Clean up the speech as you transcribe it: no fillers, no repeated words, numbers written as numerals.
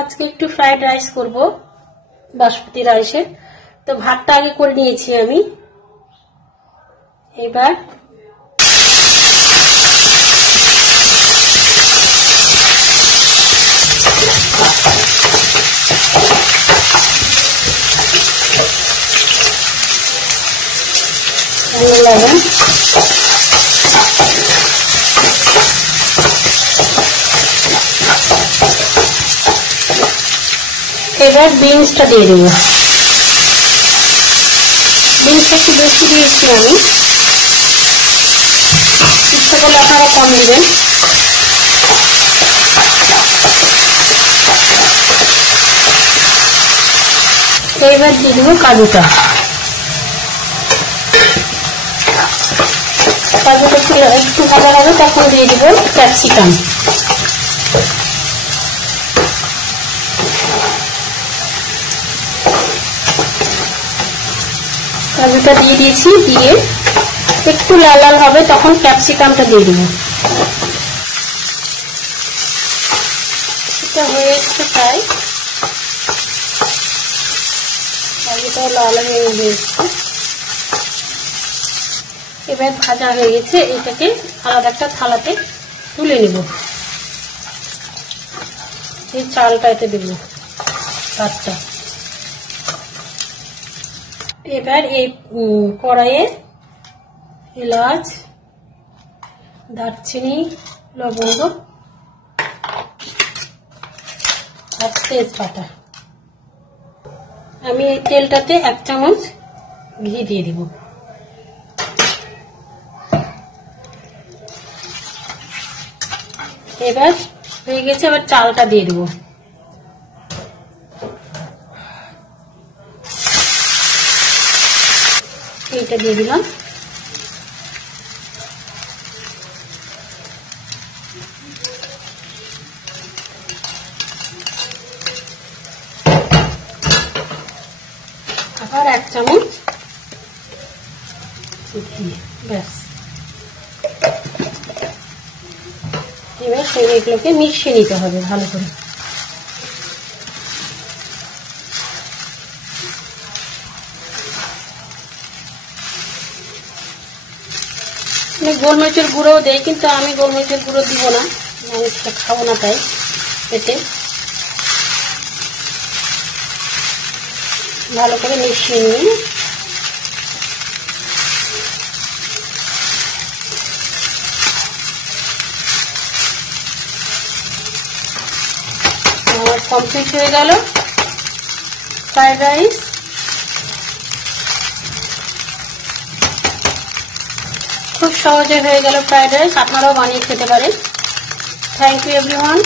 আজকে একটু fried rice করব, বাসমতি রাইসে। তো ভাতটা আগে করে নিয়েছি আমি। এবার লবণ, এবার বিনসটা দিয়ে দেবো। বিনসটা একটু বেশি দিয়েছি আমি, ইচ্ছা করলে আপনারা কম দিবেন। এবার দিয়ে দেবো কাজুটা। কাজুটা একটু ভালো হবে, তখন দিয়ে দেবো ক্যাপসিকাম। কাজুটা দিয়ে দিয়েছি, দিয়ে একটু লাল লাল হবে, তখন ক্যাপসিকামটা দিয়ে দেবো। এটা হয়ে এসছে প্রায়, কাজুটাও লাল হয়ে গেছে। এবার ভাজা হয়ে গেছে, এটাকে আলাদা একটা থালাতে তুলে নেব। এই চালটা এতে দেব, ভাতটা। এবার এই কড়াইয়ে এলাচ, দারচিনি, লবঙ্গ আর তেজপাতা, আমি এই তেলটাতে 1 চামচ ঘি দিয়ে দিব। এবার হয়ে গেছে, এবার চালটা দিয়ে দেব। এইটা দিয়ে দিলাম। আবার 1 চামচ, ব্যাস। এবার এগুলোকে মিশিয়ে নিতে হবে ভালো করে। গোলমরিচের গুঁড়োও দেয়, কিন্তু আমি গোলমরিচের গুঁড়ো দিব না, আমি সেটা খাবো না, তাই এতে ভালো করে মিশিয়ে নিই। আমার কমপ্লিট হয়ে গেল ফ্রাইড রাইস। খুব সহজে হয়ে গেল ফ্রাইড রাইস, আপনারাও বানিয়ে খেতে পারেন। Thank you everyone.